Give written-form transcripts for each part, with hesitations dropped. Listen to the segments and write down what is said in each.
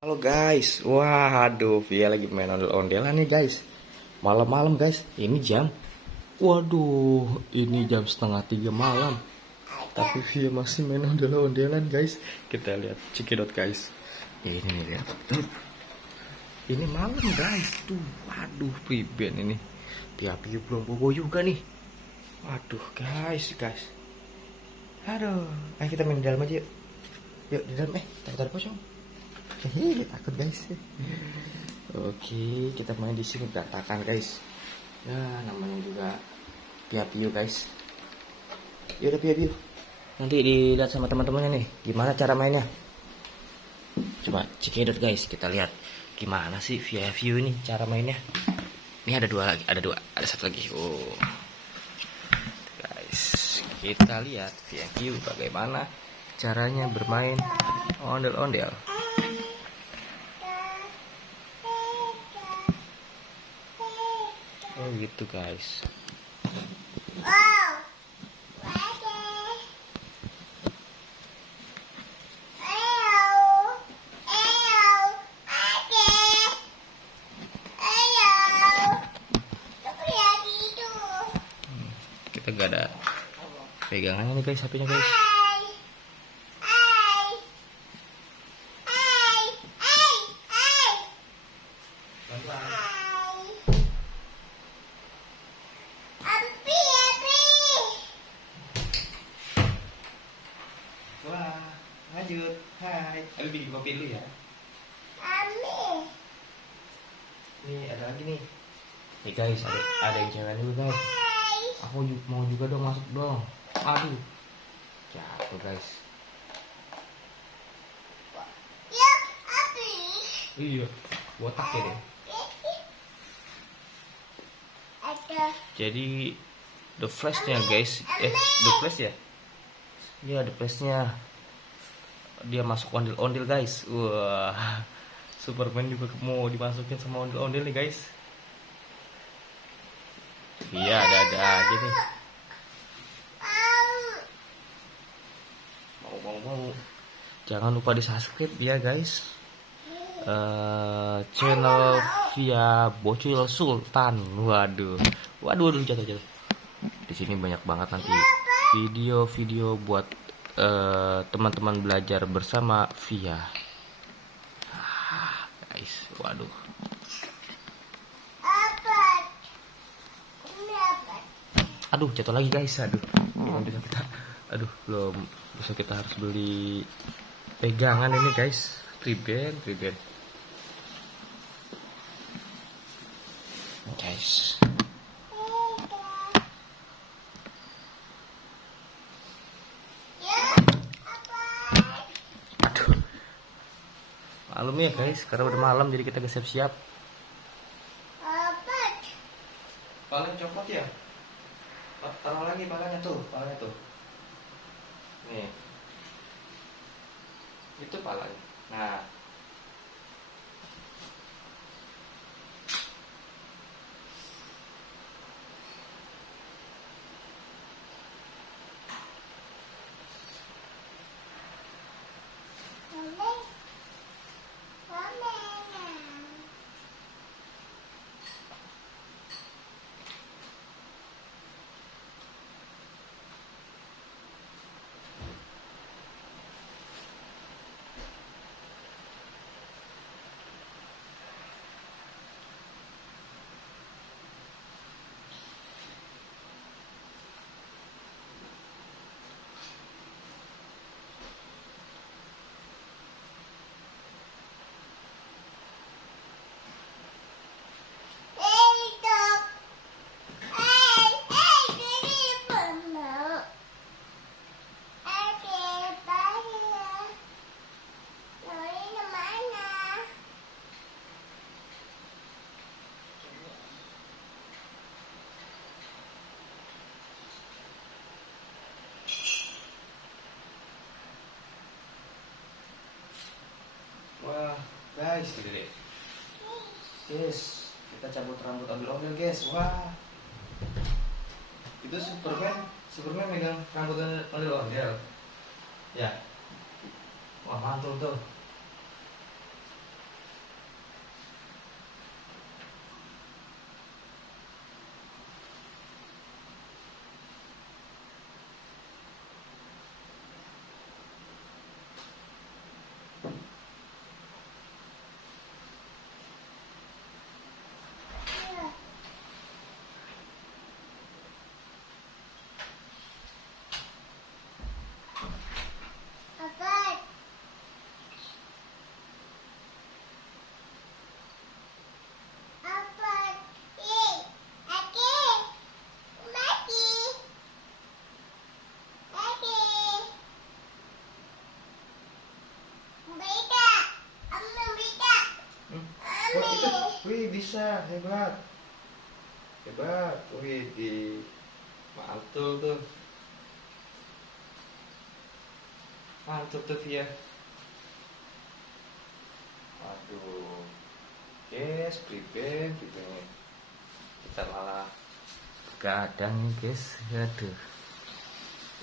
Halo guys, waduh, Via lagi main ondel-ondelan nih guys. Malam-malam guys, ini jam, waduh, ini jam setengah 3 malam. Tapi Via masih main ondel-ondelan guys. Kita lihat cekidot guys. Ini nih lihat. Ini malam guys, tuh, waduh, priben ini. Piu belum bobo juga nih. Waduh guys. Aduh, ayo kita main di dalam aja yuk. Yuk di dalam, tarik kosong. Hehehe, takut guys. Oke, kita main di sini berantakan guys. Ya, namanya juga piu guys. Yaudah piu. Nanti dilihat sama teman-temannya nih, gimana cara mainnya. Coba cekidot guys, kita lihat gimana sih view ini cara mainnya. Ini ada satu lagi. Oh, guys, kita lihat view bagaimana caranya bermain ondel-ondel. Oh gitu guys. Kita gak ada pegangannya nih guys, HP-nya guys. Wah, lanjut. Hai. Ayo bikin kopi dulu ya. Nih ada lagi nih. Nih guys, ada yang cewek dulu guys. Aku mau juga dong, masuk dong. Aduh, jatuh guys. Iya, botak ya deh. Jadi the flashnya guys, the flash ya. Iya, the flashnya. Dia masuk ondel-ondel guys. Wah, Superman juga mau dimasukin sama ondel-ondel nih guys. Iya, ada aja nih. Mau. Jangan lupa di subscribe ya guys. Channel Via Bocil Sultan. Waduh, jatuh. Di sini banyak banget nanti video-video buat teman-teman belajar bersama Via. Guys, waduh. Aduh, jatuh lagi guys. Aduh, belum bisa, kita harus beli pegangan ini guys. Priben. Guys. Aduh. Malam ya guys, karena udah malam jadi kita siap-siap. Paling copot ya. Taruh lagi palanya tuh. Nih. Itu palanya. Nah. Wah, guys, gitu deh. Guys, kita cabut rambut ondel-ondel, guys. Wah. Itu Superman megang rambut ondel-ondel. Ya. Wah, mantul tuh. Wih, bisa, hebat. Hebat. Wih, mantul tuh. Mantul tuh Via. Aduh. Guys, prepare. Kita malah gadang nih guys. Aduh.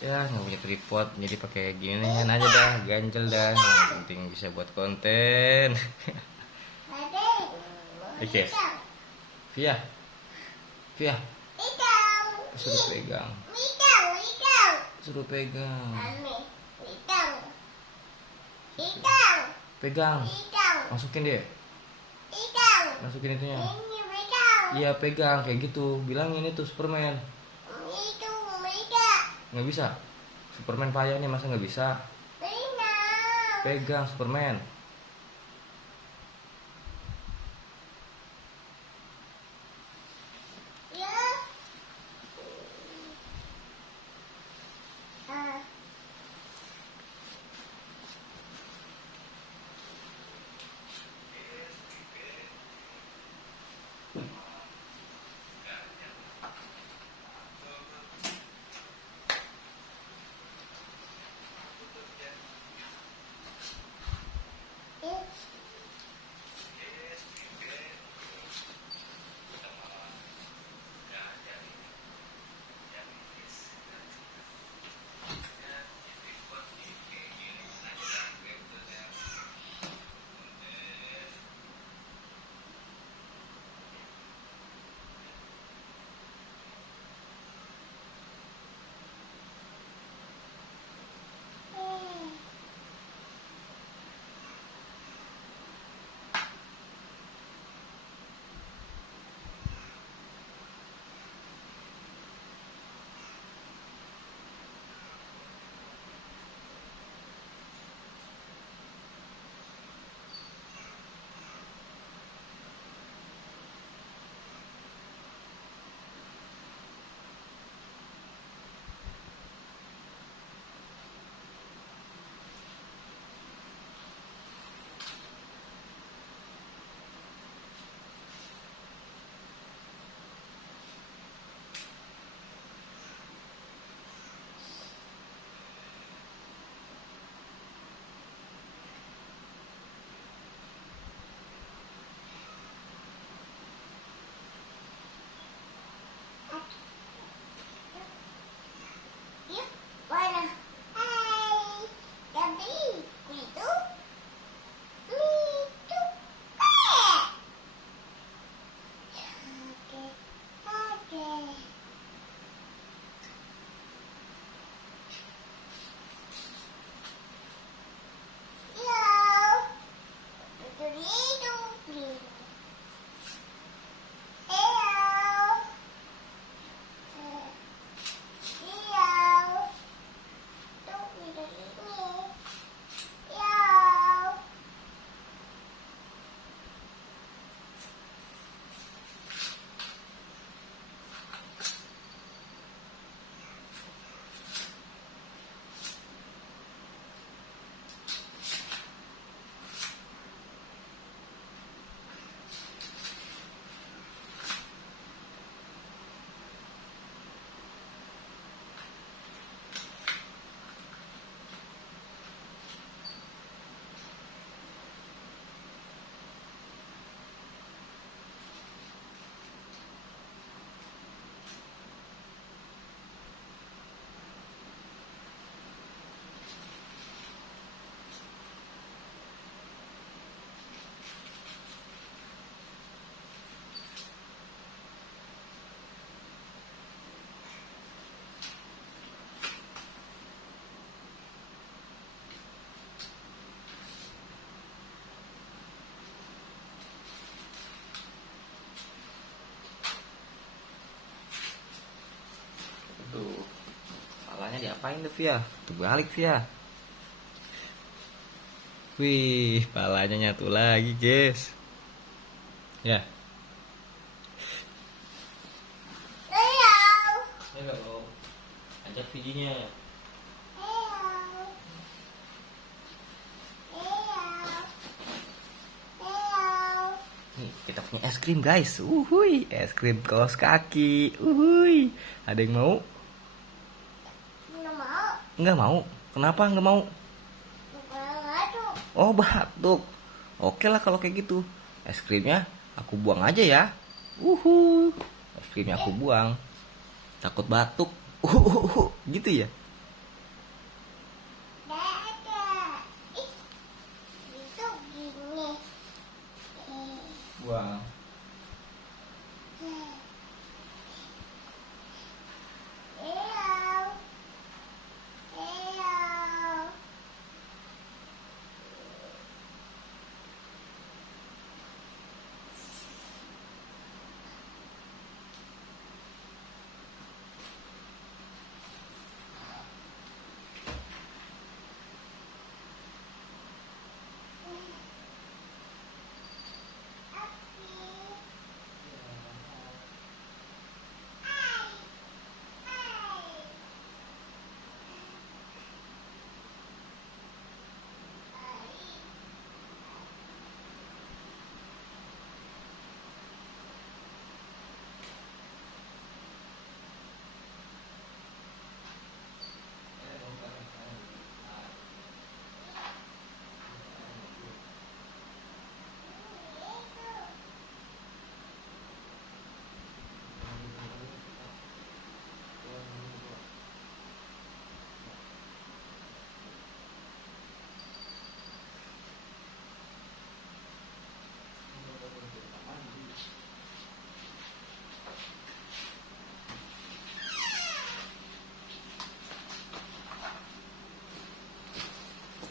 Ya nggak punya tripod, jadi pakai gini aja dah, ganjel dah. Yang penting bisa buat konten. Oke, Via, suruh pegang, pegang, masukin deh, masukin itunya. Iya pegang kayak gitu, bilangin itu Superman. Nggak bisa, Superman payah nih, masa nggak bisa? Pegang Superman. Tuh, palanya diapain tuh Via? Terbalik Via. Wih, palanya nyatu lagi guys. Ya. Halo. Ajak videonya. Nih, kita punya es krim guys. Es krim kaos kaki. Ada yang mau? Nggak mau. Nggak mau. Kenapa nggak mau? Nggak. Oh, batuk. Oke lah kalau kayak gitu. Es krimnya aku buang aja ya. Es krimnya aku buang. Takut batuk. Gitu ya. Dadah. Ih, itu gini. Buang. Ew. Ew.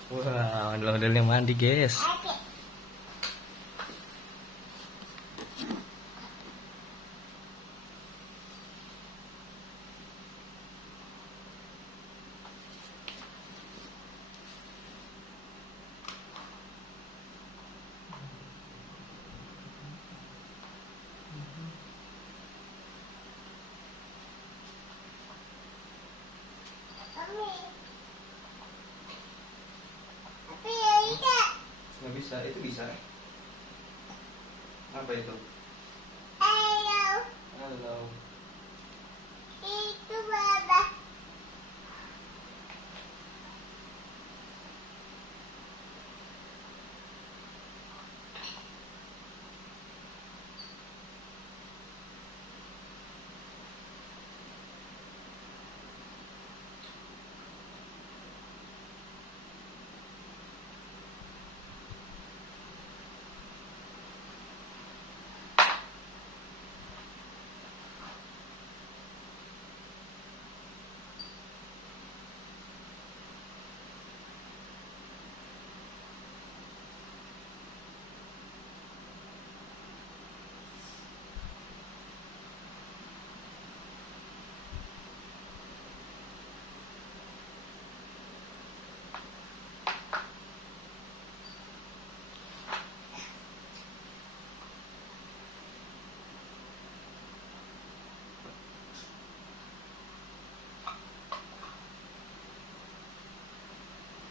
Wah, ondel-ondelnya mandi guys. Oke. Mami. Tapi ya tidak. Nggak bisa, itu bisa. Apa itu? Ayo. Halo. Itu Baba.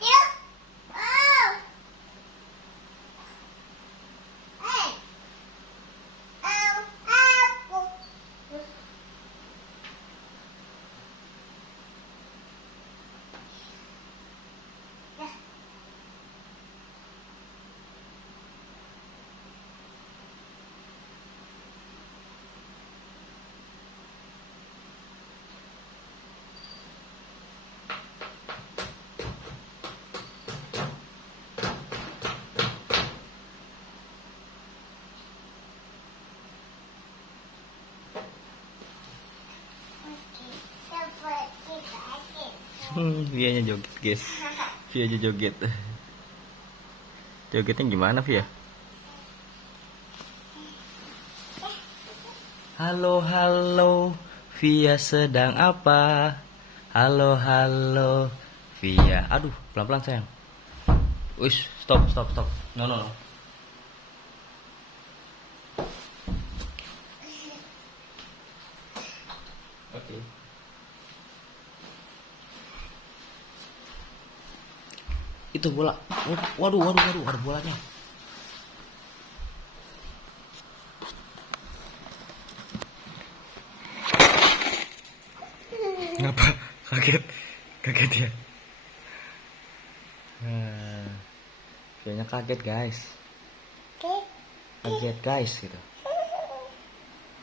Yuk. Oh. Hey. Oh, aku. Oke, seperti tadi. Vianya joget guys. Vianya joget. Jogetnya gimana Via? Halo halo, Via sedang apa? Halo halo, Via. Aduh, pelan-pelan sayang. Wish, stop. No. Oke. Itu bola. Waduh, ada bolanya. kaget. Kaget ya. Vianya kaget guys. Kaget guys gitu.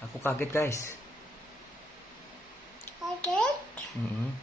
Aku kaget guys. Kaget. Mm-mm.